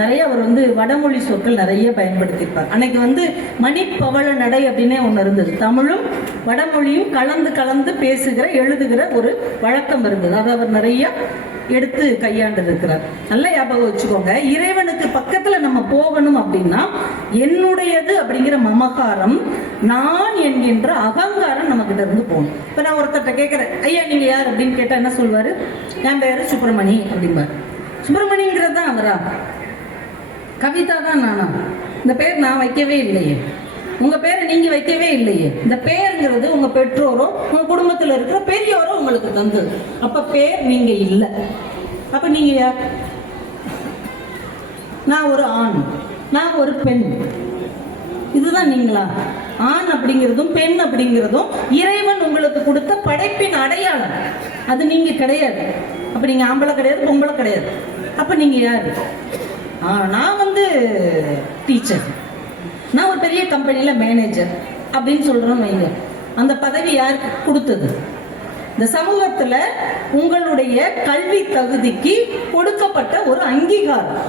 நிறைய அவர் வடமொழி சொற்கள் நிறைய பயன்படுத்தியிருப்பார். அன்னைக்கு மணிப்பவள நடை அப்படின்னே ஒன்று இருந்தது. தமிழும் வடமொழியும் கலந்து கலந்து பேசுகிற எழுதுகிற ஒரு வழக்கம் இருந்தது. அதை அவர் நிறைய எடுத்து கையாண்டு இருக்கிறார். நல்ல ஞாபகம் வச்சுக்கோங்க. இறைவனுக்கு பக்கத்துல நம்ம போகணும் அப்படின்னா என்னுடையது அப்படிங்கிற மமகாரம், நான் என்கின்ற அகங்காரம் நம்ம கிட்ட இருந்து போகணும். இப்ப நான் ஒருத்தர்கிட்ட கேட்கிறேன், ஐயா நீங்க யார் அப்படின்னு கேட்டா என்ன சொல்வாரு? என் பேரு சுப்பிரமணி அப்படிம்பாரு. சுப்பிரமணிங்கிறது தான் அவரா? கவிதா தான் நானா? இந்த பேர் நான் வைக்கவே இல்லையே. உங்க பேரை நீங்க வைக்கவே இல்லையே. இந்த பேருங்கிறது உங்க பெற்றோரோ உங்க குடும்பத்துல இருக்கிற பெரியோரோ உங்களுக்கு தந்தது. அப்ப பேர் நீங்க இல்ல. அப்ப நீங்க யார்? நான் ஒரு ஆண், நான் ஒரு பெண். இதுதான் நீங்களா? ஆண் அப்படிங்கிறதும் பெண் அப்படிங்கிறதும் இறைவன் உங்களுக்கு கொடுத்த படைப்பின் அடையாளம். அது நீங்க கிடையாது. அப்ப நீங்க ஆம்பளை கிடையாது, பொம்பளை கிடையாது. அப்ப நீங்க யாரு? நான் டீச்சர், நான் ஒரு பெரிய கம்பெனியில மேனேஜர் அப்படின்னு சொல்றோம் வைங்க. அந்த பதவி யாருக்கு கொடுத்தது? இந்த சமூகத்துல உங்களுடைய கல்வி தகுதிக்கு கொடுக்கப்பட்ட ஒரு அங்கீகாரம்.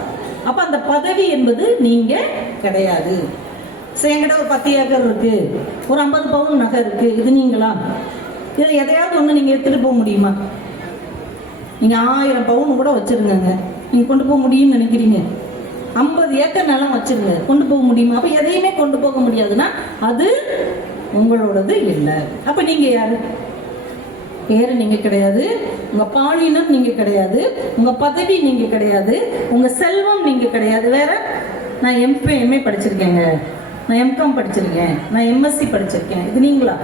அப்ப அந்த பதவி என்பது நீங்க கிடையாது. என்கிட்ட ஒரு 10 ஏக்கர் இருக்கு, ஒரு 50 பவுன் நகை இருக்கு, இது நீங்களா? இதுல எதையாவது ஒண்ணு நீங்க எடுத்துட்டு போக முடியுமா? நீங்க 1000 பவுன் கூட வச்சிருங்க, நீங்க கொண்டு போக முடியும்னு நினைக்கிறீங்க? 50 ஏக்கர் நிலம் வச்சிருங்க, கொண்டு போக முடியுமா? அப்ப எதையுமே கொண்டு போக முடியாதுன்னா அது உங்களோடது இல்லை. அப்ப நீங்க யாரு? பேரு நீங்க கிடையாது, உங்க பாலினம் நீங்க கிடையாது, உங்க பதவி நீங்க கிடையாது, உங்க செல்வம் நீங்க கிடையாது. வேற நான் எம்ஏ படிச்சிருக்கேங்க, நான் எம்காம் படிச்சிருக்கேன், நான் எம்எஸ்சி படிச்சிருக்கேன், இது நீங்களா?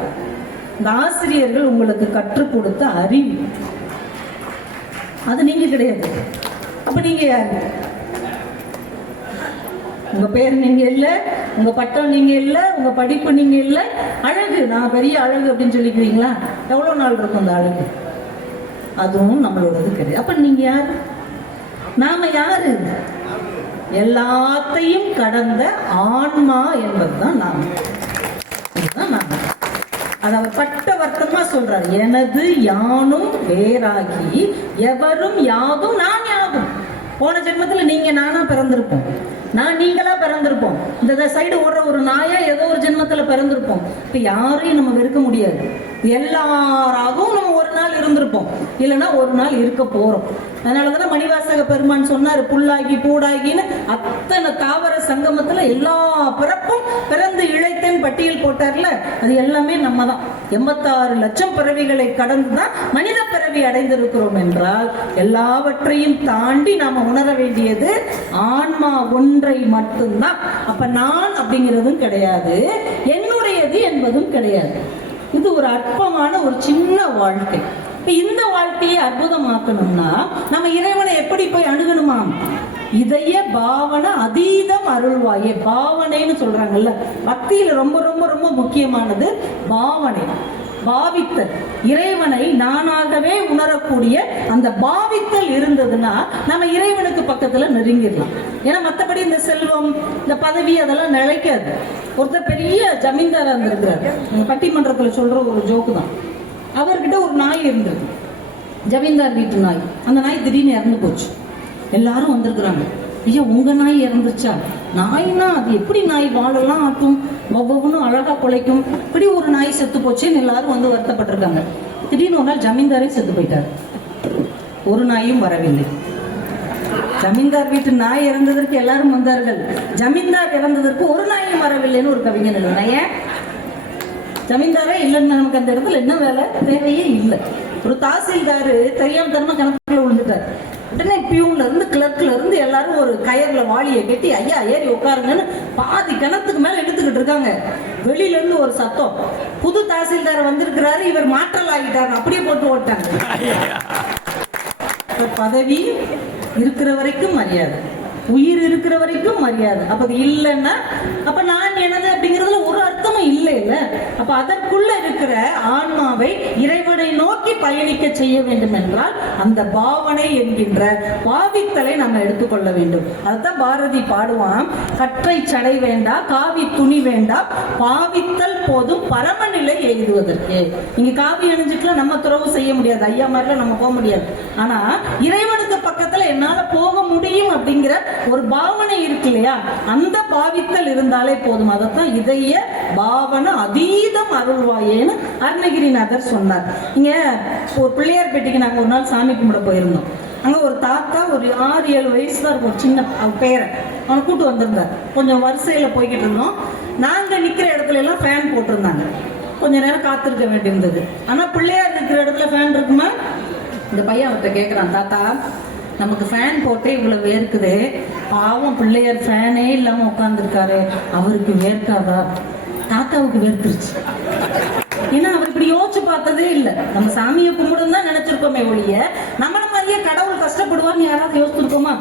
இந்த ஆசிரியர்கள் உங்களுக்கு கற்றுக் கொடுத்த அறிவு, அது நீங்க கிடையாது. அப்ப நீங்க யாரு? உங்க பேர் நீங்க இல்ல, உங்க பட்டம் நீங்க இல்ல, உங்க படிப்பு நீங்க இல்ல. அழகு, நான் பெரிய அழகு அப்படின்னு சொல்லிக்கிறீங்களா? எவ்வளவு நாள் இருக்கும் அந்த அழகு? அதுவும் நம்மளோடது கிடையாது. அப்ப நீங்க யாரு? நாம யாரு? எல்லாத்தையும் கடந்த ஆன்மா என்பதுதான் நாம. இதுதான் நாம. அதை அவர் பட்ட வர்த்தமா சொல்றாரு. எனது யானும் வேறாகி எவரும் யாதும் நான் யாதும். போன ஜென்மத்துல நீங்க நானா பிறந்திருப்போம், நான் நீங்களா பிறந்திருப்போம். இந்த சைடு ஓடுற ஒரு நாயா ஏதோ ஒரு ஜென்மத்துல பிறந்திருப்போம். இப்ப யாரையும் நம்ம வெறுக்க முடியாது. எல்லாராகவும் நம்ம ஒரு நாள் இருந்திருப்போம், இல்லைன்னா ஒரு நாள் இருக்க போறோம். அதனாலதானே மணிவாசக பெருமான் சொன்னாரு, புல்லாகி பூடாகின்னு அத்தனை தாவர சங்கமத்துல எல்லா பிறப்பும் பிறந்து இழைத்தேன் பட்டியல் போட்டார்ல. அது எல்லாமே நம்ம தான். 86 லட்சம் பிறவிகளை கடந்துதான் மனித பிறவி அடைந்திருக்கிறோம் என்றால் எல்லாவற்றையும் தாண்டி நாம உணர வேண்டியது ஆன்மா ஒன்றை மட்டும்தான். அப்ப நான் அப்படிங்கிறதும் கிடையாது, என்னுடையது என்பதும் கிடையாது. இது ஒரு அற்பமான ஒரு சின்ன வாழ்க்கை. இந்த வாழ்க்கையை அற்புதமாக்கணும்னா நம்ம இறைவனை எப்படி போய் அணுகணுமா? இதய பாவன அதீதம் அருள்வாயே. பாவனைன்னு சொல்றாங்கல்ல, பக்தியில ரொம்ப ரொம்ப ரொம்ப முக்கியமானது பாவனை, பாவித்தல். இறைவனை நானாகவே உணரக்கூடிய அந்த பாவித்தல் இருந்ததுன்னா நம்ம இறைவனுக்கு பக்கத்துல நெருங்கிடலாம். ஏன்னா மற்றபடி இந்த செல்வம், இந்த பதவி அதெல்லாம் நிலைக்காது. ஒருத்தர் பெரிய ஜமீன்தாரா இருந்திருக்கிறார். பட்டிமன்றத்துல சொல்ற ஒரு ஜோக்கு தான். அவர்கிட்ட ஒரு நாய் இருந்தது, ஜமீன்தார் வீட்டு நாய். அந்த நாய் திடீர்னு இறந்து போச்சு. எல்லாரும் வந்திருக்கிறாங்க. ஐயா உங்க நாய் இறந்துச்சா? நாய்னா அது எப்படி நாய் வாழலாம் ஆட்டும், ஒவ்வொன்றும் அழகா குலைக்கும், இப்படி ஒரு நாய் செத்து போச்சுன்னு எல்லாரும் வருத்தப்பட்டிருக்காங்க. திடீர்னு ஒரு நாள் ஜமீன்தாரே செத்து போயிட்டார். ஒரு நாயும் வரவில்லை. ஜமீன்தார் வீட்டு நாய் இறந்ததற்கு எல்லாரும் வந்தார்கள், ஜமீன்தார் இறந்ததற்கு ஒரு நாயும் வரவில்லைன்னு ஒரு கவிஞர் எழுதினா. ஏன்? ஜமீன்தாரே இல்லைன்னு நமக்கு அந்த இடத்துல என்ன வேலை? தேவையே இல்லை. ஒரு தாசில்தார் தெரியாம தரமா கணக்குல விழுந்துட்டார். உடனே பியூன்ல இருந்து கிளர்க்ல இருந்து எல்லாரும் ஒரு கயர்ல வாளியை கட்டி ஐயா ஏறி உட்காருங்கன்னு பாதி கிணத்துக்கு மேல எடுத்துக்கிட்டு இருக்காங்க. வெளியில இருந்து ஒரு சத்தம், புது தாசில்தார் வந்திருக்கிறாரு, இவர் மாற்றல் ஆகிட்டாரு, அப்படியே போட்டு ஓட்டாங்க. பதவி இருக்கிற வரைக்கும் மரியாதை, உயிர் இருக்கிற வரைக்கும் மரியாதை. அப்ப அது இல்லைன்னா அப்ப நான் எனது அப்படிங்கிறதுல ஒரு அர்த்தமும் இல்லை இல்ல. அப்ப அதற்குள்ள இருக்கிற ஆன்மாவை இறைவனை நோக்கி பயணிக்க செய்ய வேண்டும் என்றால் அந்த பாவனை என்கின்ற பாவித்தலை நம்ம எடுத்துக்கொள்ள வேண்டும். அதுதான் பாரதி பாடுவான், கற்றை சடை வேண்டா காவி துணி வேண்டா பாவித்தல் போதும் பரமநிலை எய்துவதற்கு. இங்க காவி அணிஞ்சுக்கலாம், நம்ம துறவு செய்ய முடியாது, ஐயா மாதிரிலாம் நம்ம போக முடியாது. ஆனா இறைவனுக்கு பக்கத்துல பக்கத்துல என்னால போக முடியும் அப்படிங்கிற ஒரு பாவனை இருக்கு இல்லையா, அந்த பாவித்தல் இருந்தாலே போதும். அதைத்தான் இதய பாவனை அதீதம் அருள்வாயேன்னு அருணகிரிநாதர் சொன்னார். இங்க ஒரு பிள்ளையார்பட்டிக்கு நாங்க ஒரு நாள் சாமி கும்பிட போயிருந்தோம். அங்க ஒரு தாத்தா ஒரு 6-7 வயசு தான் இருக்கும், ஒரு சின்ன பேரை அவனை கூட்டு வந்திருந்தார். கொஞ்சம் வரிசையில போய்கிட்டு இருந்தோம். நாங்க நிக்கிற இடத்துல எல்லாம் ஃபேன் போட்டிருந்தாங்க. கொஞ்ச நேரம் காத்திருக்க வேண்டியிருந்தது. ஆனா பிள்ளையார் இருக்கிற இடத்துல ஃபேன் இருக்குமா? இந்த பையன் அவர்கிட்ட கேட்குறான், தாத்தா நமக்கு ஃபேன் போட்டே இவ்வளவு வேர்க்குது, பாவம் பிள்ளையார் ஃபேனே இல்லாம உட்காந்துருக்காரு, அவருக்கு வேர்க்காதா? தாத்தாவுக்கு வேர்த்துருச்சு. ஏன்னா அவர் இப்படி யோசிச்சு பார்த்ததே இல்லை. நம்ம சாமியை கும்பிடுன்னு தான் நினைச்சிருக்கோமே ஒழிய நம்மள மாதிரியே கடவுள் கஷ்டப்படுவார்னு யாராவது யோசிச்சிருக்கோமா?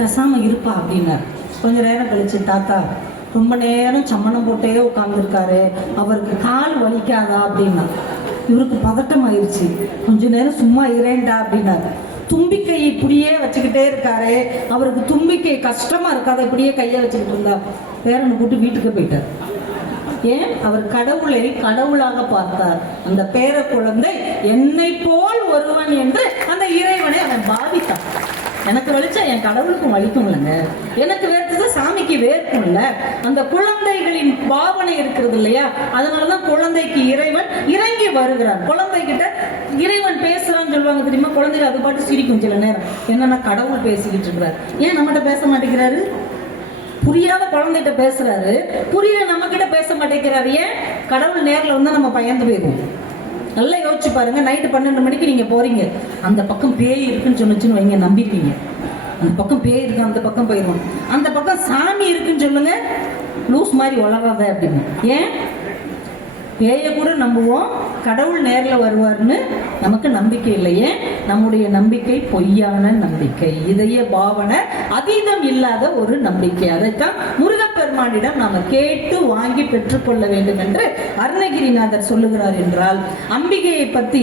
பேசாம இருப்பா அப்படின்னாரு. கொஞ்ச நேரம் கழிச்சு, தாத்தா ரொம்ப நேரம் சம்மணம் போட்டே உட்காந்துருக்காரு, அவருக்கு கால் வலிக்காதா அப்படின்னா. இவருக்கு பதட்டம் ஆயிடுச்சு. கொஞ்ச நேரம் சும்மா இரேண்டா அப்படின்னாரு. தும்பிக்கை இப்படியே வச்சுக்கிட்டே இருக்காரு, அவருக்கு தும்பிக்கை கஷ்டமா இருக்காத, இப்படியே கையை வச்சுக்கிட்டு இருந்தா. பேரனை கூட்டு வீட்டுக்கு போயிட்டார். ஏன்? அவர் கடவுளை கடவுளாக பார்த்தார். அந்த பேர குழந்தை என்னை போல் ஒருவன் என்று அந்த இறைவனை அவன் பாவித்தான். எனக்கு வலிச்சா என் கடவுளுக்கும் வலிக்கும் இல்லைங்க, எனக்கு வேர்த்தது சாமிக்கு வேர்க்கும்ல. அந்த குழந்தைகளின் பாவனை இருக்கிறது இல்லையா, அதனாலதான் குழந்தைக்கு இறைவன் இறங்கி வருகிறார். குழந்தைகிட்ட இறைவன் பேசுறான்னு சொல்லுவாங்க தெரியுமா? குழந்தைகள் அது பாட்டு சிரிக்கும் சில நேரம். என்னன்னா கடவுள் பேசிக்கிட்டு இருக்கிறார், ஏன் நம்மகிட்ட பேச மாட்டேங்கிறாரு? புரியாத குழந்தைகிட்ட பேசுறாரு, புரிய நம்ம கிட்ட பேச மாட்டேங்கிறாரு. ஏன்? கடவுள் நேரில் வந்து நம்ம பயந்து போயிடுவோம். நல்லா யோசிச்சு பாருங்க. நைட்டு 12 மணிக்கு நீங்க போறீங்க, அந்த பக்கம் பேய் இருக்குன்னு சொன்னுச்சுன்னு வைங்க, நம்பிப்பீங்க. அந்த பக்கம் பேய் இருக்கு, அந்த பக்கம் போயிடுவோம். அந்த பக்கம் சாமி இருக்குன்னு சொல்லுங்க, லூஸ் மாதிரி வளராத அப்படின்னு. ஏன்? பேய கூட நம்புவோம், கடவுள் நேரில் வருவார்னு நமக்கு நம்பிக்கை இல்லையே. நம்முடைய நம்பிக்கை பொய்யான நம்பிக்கை, இதய பாவனை அதீதம் இல்லாத ஒரு நம்பிக்கை. அதைத்தான் முருகப்பெருமானிடம் நாம கேட்டு வாங்கி பெற்றுக்கொள்ள வேண்டும் என்று அருணகிரிநாதர் சொல்லுகிறார். என்றால் அம்பிகையை பத்தி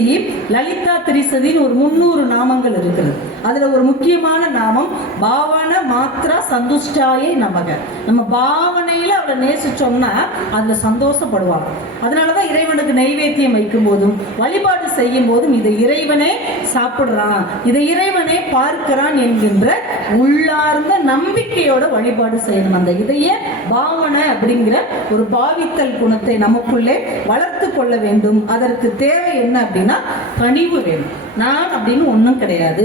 லலிதா திரிசதின்னு ஒரு 300 நாமங்கள் இருக்கிறது. அதுல ஒரு முக்கியமான நாமம் பாவன மாத்ரா சந்துஷ்டாயை நமக. நம்ம பாவனையில அவளை நேசிச்சோம்னா அதுல சந்தோஷப்படுவாங்க. அதனாலதான் இறைவனுக்கு நைவேத்தியம் வைக்கும் போதும் வழிபாடு செய்யும் போதும் இதை இறைவனே சாப்பிடுறான், இதை இறைவனே பார்க்கிறான் என்கின்ற உள்ளார்ந்த நம்பிக்கையோட வழிபாடு செய்யணும். அந்த இதய பாவனை அப்படிங்கிற ஒரு பாவித்தல் குணத்தை நமக்குள்ளே வளர்த்து கொள்ள வேண்டும். அதற்கு தேவை என்ன அப்படின்னா பணிவு வேணும். நான் அப்படின்னு ஒன்றும் கிடையாது,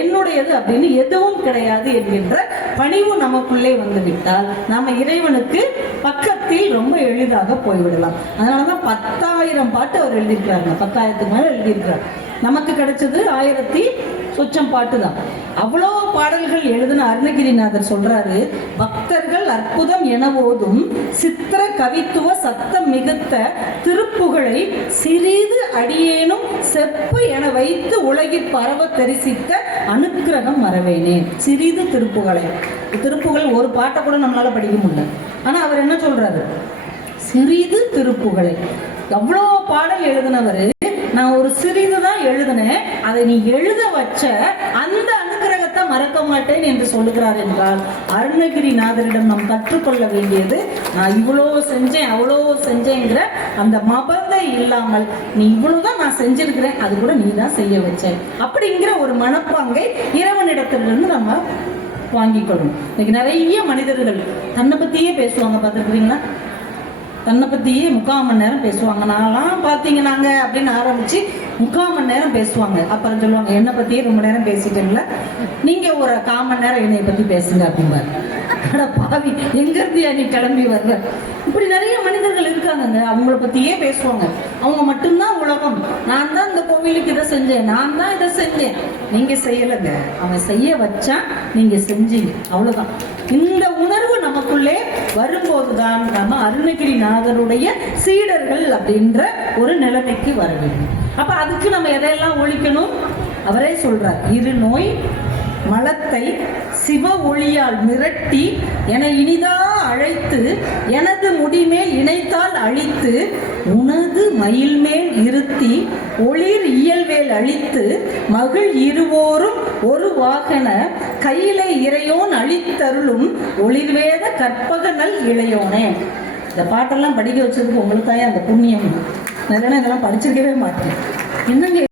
என்னுடையது அப்படின்னு எதுவும் கிடையாது என்கின்ற பணிவு நமக்குள்ளே வந்து விட்டால் நாம இறைவனுக்கு பக்கத்தில் ரொம்ப எளிதாக போய்விடலாம். அதனாலதான் 10,000 பாட்டு அவர் எழுதியிருக்கிறாங்க. 10,000க்கு மேல எழுதியிருக்கிறார். நமக்கு கிடைச்சது 1000 சொச்சம் பாட்டு தான். அவ்வளோ பாடல்கள் எழுதின அருணகிரிநாதர் சொல்றாரு, பக்தர்கள் அற்புதம் எனவோதும் சித்திர கவித்துவ சத்தம் மிகுத்த திருப்புகழை சிறிது அடியேனும் செப்பு என வைத்து உலகில் பரவ தரிசித்த அனுக்கிரகம் மறவேனே. சிறிது திருப்புகழை, திருப்புகழ் ஒரு பாட்டை கூட நம்மளால படிக்க முடியல. ஆனா அவர் என்ன சொல்றாரு? சிறிது திருப்புகழை. எவ்வளோ பாடல் எழுதினவர், நான் ஒரு சிறிதுதான் எழுதினேன், அதை நீ எழுத வச்ச அந்த அனுக்கிரகத்தை மறக்க மாட்டேன் என்று சொல்லுகிறார். என்றால் அருணகிரிநாதரிடம் நாம் கற்றுக்கொள்ள வேண்டியது, நான் இவ்வளோ செஞ்சேன் அவ்வளோ செஞ்சேங்கிற அந்த மபதை இல்லாமல், நீ இவ்வளவுதான் நான் செஞ்சிருக்கிறேன், அது கூட நீ தான் செய்ய வச்ச அப்படிங்கிற ஒரு மனப்பாங்கை இறைவனிடத்திலிருந்து நம்ம வாங்கிக் கொள்ளணும். இன்னைக்கு நிறைய மனிதர்கள் தன்னை பத்தியே பேசுவாங்க, பார்த்துருக்கீங்களா? தன்னை பத்தியே 3/4 மணி நேரம் பேசுவாங்க. நான்லாம் பார்த்தீங்கன்னாங்க அப்படின்னு ஆரம்பிச்சு 3/4 மணி நேரம் பேசுவாங்க. அப்புறம் சொல்லுவாங்க, என்னை பத்தியே ரொம்ப நேரம் பேசிட்டீங்களா, நீங்க ஒரு 1/4 மணி நேரம் என்னை பத்தி பேசுங்க அப்படிம்பாரு. அட பாவி, எங்க இருந்தியா நீ கிளம்பி வர்ற? இப்படி நிறைய மனிதர்கள் இருக்காங்க, அவங்கள பத்தியே பேசுவாங்க. அவங்க மட்டும்தான் உலகம், நான் தான் இந்த கோவிலுக்கு இதை செஞ்சேன், நான் தான் இதை செஞ்சேன். நீங்க செய்யலைங்க, அவன் செய்ய வச்சா நீங்க செஞ்சீங்க, அவ்வளவுதான். இந்த உணர்வு நமக்குள்ளே வரும்போதுதான் நம்ம அருணகிரிநாதருடைய சீடர்கள் அப்படின்ற ஒரு நிலைமைக்கு வர வேண்டும். அப்ப அதுக்கு நம்ம எதையெல்லாம் ஒழிக்கணும்? அவரே சொல்றார், இரு நோய் மலத்தை சிவ ஒளியால் மிரட்டி என இனிதா அழைத்து எனது முடிமேல் இணைத்தால் அழித்து உனது மயில் மேல் இருத்தி ஒளிர் இயல்வேல் அழித்து மகிழ் இருவோரும் ஒரு வாகன கையிலே இறையோன் அழித்தருளும் ஒளிர்வேத கற்பக நல் இளையோனே. இந்த பாட்டெல்லாம் படிக்க வச்சதுக்கு உங்களுக்கு தான் அந்த புண்ணியம். நான் இதெல்லாம் படிச்சிருக்கவே மாட்டேன். என்னங்க